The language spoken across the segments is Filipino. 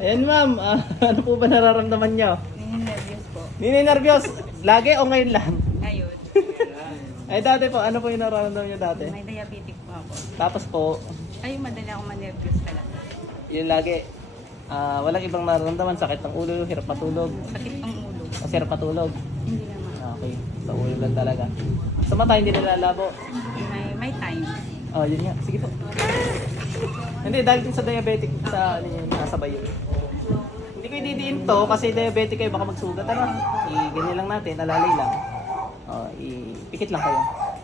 Ayan ma'am, Ah, ano po ba nararamdaman nyo? Nininervyos po. Nininervyos? Lagi o ngayon lang? Ngayon, Ay dati po, ano po yung nararamdaman nyo dati? may diabetic po ako. Tapos po, Ay, madali ako manervyos talaga. yun lagi, ah, walang ibang nararamdaman, sakit ng ulo, hirap matulog, Sakit ang ulo. kasi hirap matulog. Hindi naman. Ah, Okay, sa ulo lang talaga. Sa mata hindi nilalabo. May, may time. Oh, yun nga. Sige po. Hindi, dahil din sa diabetic, sa ano yun, nasabay yun. Hindi ko ididiin to kasi diabetic kayo, baka magsugat. Ano? I-ganyan lang natin, alalay lang. Oh, ipikit lang kayo.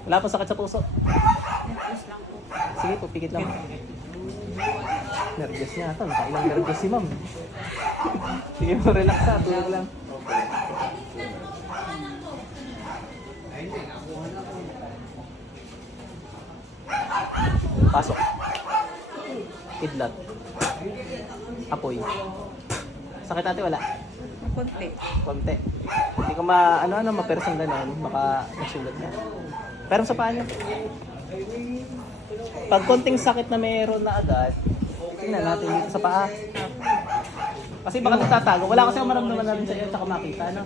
Wala pa sakit sa puso. Sige po, pikit lang. Nervous niya ito. Nakailang nervous si ma'am. Sige po, relax ha. Tulog lang. Pasok. Kidlat. Apoy. Sakit natin wala. Konti. Konti. Hindi ko ma, ano, ano, ma-person ganun. Baka nagsulat na. Pero sa paa niyo. Pag konting sakit na mayroon na agad, tingnan natin dito sa paa. Kasi baka nagtatago. Wala kasi ako maramdaman namin sa iyo tsaka makita, no?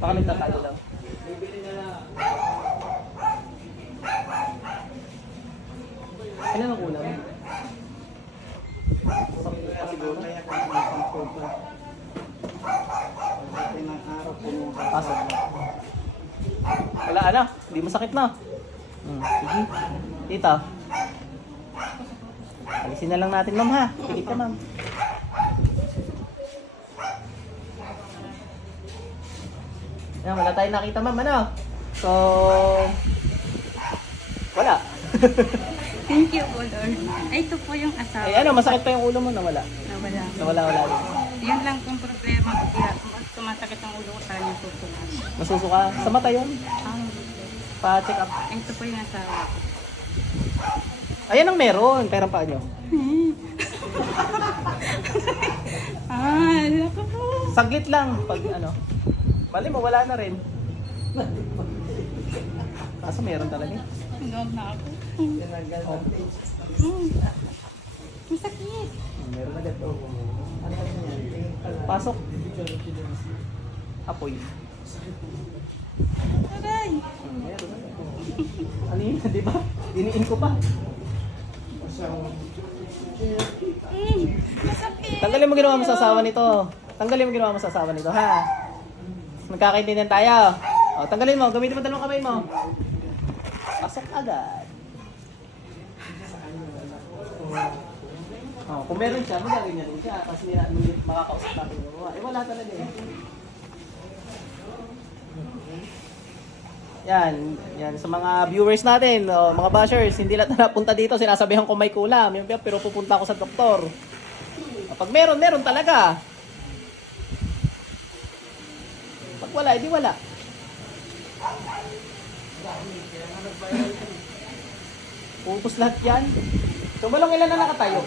Baka nagtatago lang. Ilan ang kulang? Sakit pa siguro. Pasok. Wala ano, hindi masakit na. Hmm, sige. Dito. Alisin na lang natin, ma'am ha. Pikit ka, ma'am. Yan, wala tayong nakita, ma'am. Ano? So, wala. Thank you po, Lord. Ay, ito po yung asawa. Ay, ano, masakit pa yung ulo mo, nawala. Nawala. Nawala, wala din. Yun lang pong problema ko. Kaya mas tumasakit ang ulo ko sa kanya susunod. Nasusuka. Sa mata yun. Ah, Pa-check up. ay, ito po yung asawa ko. Ayan ang meron. Pero pa nyo. Ah, lako po. Saglit lang. Pag ano. Mali mo, wala na rin. Kaso meron talaga. eh. Huwag na ako. Oh, Hmm. Masakit. meron agad. Pasok. Apoy. Aray. Meron. Ano yun, di ba? Diniin ko pa. Masakit. Tanggalin mo ginawa mo sa asawa nito. Tanggalin mo ginawa mo sa asawa nito, ha? Nagkakaintindihan tayo. O, tanggalin mo. Gamitin mo dalawang kamay mo. Agad. Oh, kung meron siya, magagawin niya rin siya. Kasi nila, nung makakausap natin yung. Eh, wala talaga eh. Yan, yan sa mga viewers natin, o, mga bashers, hindi lahat na napunta dito, sinasabihan ko may kulam, pero pupunta ako sa doktor. Pag meron, meron talaga. Pag wala, edi wala. Pupus lahat yan. Tumalong ilan na nakatayo?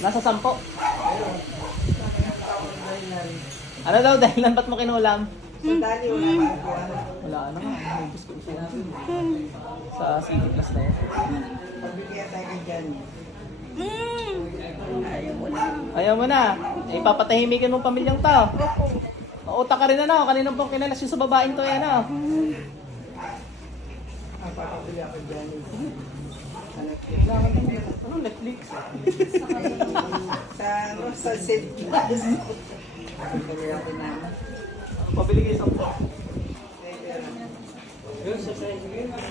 Nasa sampo. Ano daw dahilan ba't mo kinulam? Sandali, wala na ako. Wala na nga. Gusto ko Sa CD Plus na yan. Pagbigyan tayo. Hmm. Ayaw ko na. Ayaw mo na. Eh, papatahimikin mo ang pamilyang tao. Mauta ka rin ano. Kanina pong kinalas yung sa babaeng to yan ano. Ang papabili ako kay Johnny. Kailangan mo yan. Ano Netflix? Sa ano, sa St. Plus. Pagbili ako namin. Pabili kayo sa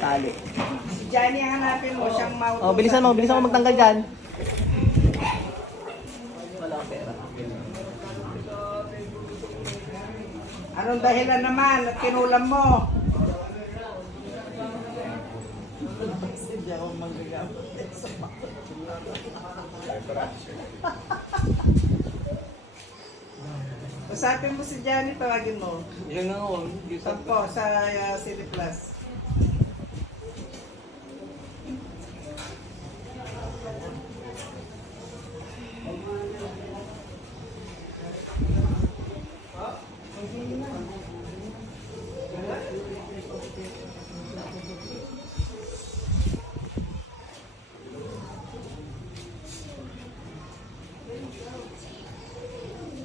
Tali. Si Johnny ang hanapin mo, siyang mauto. Oh, bilisan mo. Bilisan mo magtanggal dyan. Wala akong pera. Anong dahilan naman at kinulam mo? Hindi ako magagamit. Usapin mo si Johnny, tawagin mo. Yan nga ako. Sampo sa uh, City Plus.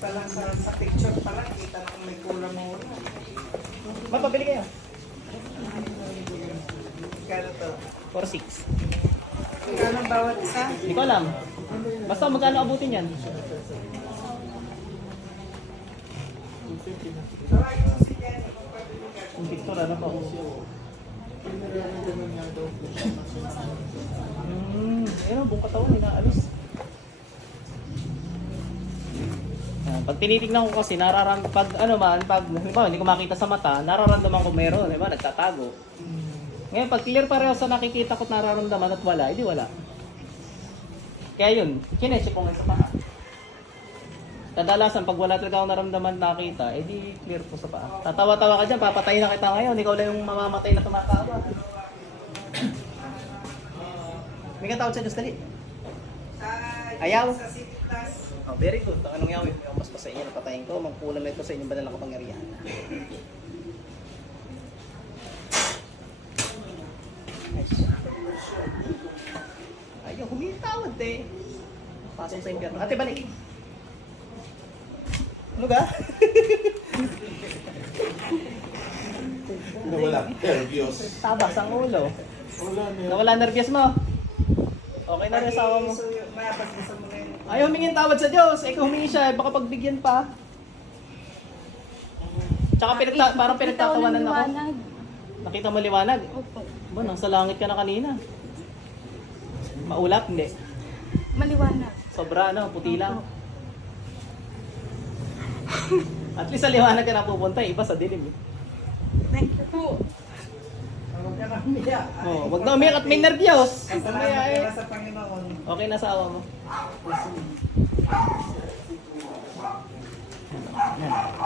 pa lang sa, sa picture pa lang, kita na kung may kulang mo. Mapabili kayo. Kano to? 4-6. Kano bawat isa? Hindi ko alam. Basta magkano abutin yan? Yung picture ano pa. Hmm, ayun, buong katawan, inaalos. Ah, pag tinitignan ko kasi, nararam pag ano man, pag halimbawa, hindi ko makita sa mata, nararamdaman ko meron, halimbawa, nagtatago. Ngayon, pag clear pareho sa nakikita ko at nararamdaman at wala, edi wala. Kaya yun, kinecheck ko ngayon sa paa. Kadalasan, pag wala talaga akong naramdaman nakita, edi clear po sa paa. Tatawa-tawa ka dyan, papatay na kita ngayon, ikaw lang yung mamamatay na tumatawa. May katawad sa Diyos, dali. Sa, Ayaw. Sa. Oh, very good. Ang anong yawi, yung mas pa sa inyo, napatayin ko, magkulang na ito sa inyong banal na kapangyarihan. Ayaw, humitawad eh. Pasok sa impyerno. Ate, balik. Ano ga? Nawala. Nervyos. Tabas ang ulo. Wala na Nawala nervyos mo. Okay na rin asawa mo. Gusto mo na yun. Ayaw humingin tawad sa Diyos. Eh kung humingi siya, baka pagbigyan pa. Tsaka pinagta parang pinagtatawanan ako. Nakita mo liwanag? Opo. Ba, nasa langit ka na kanina. Maulap? Hindi. Maliwanag. Sobra ano, puti lang. At least sa liwanag ka na pupunta, iba sa dilim. eh. Thank you po. Huwag ka na umiyak. Oh, wag na umiyak at may nervyos. Mamaya eh. sa Panginoon. Okay na sa awa mo. Yan.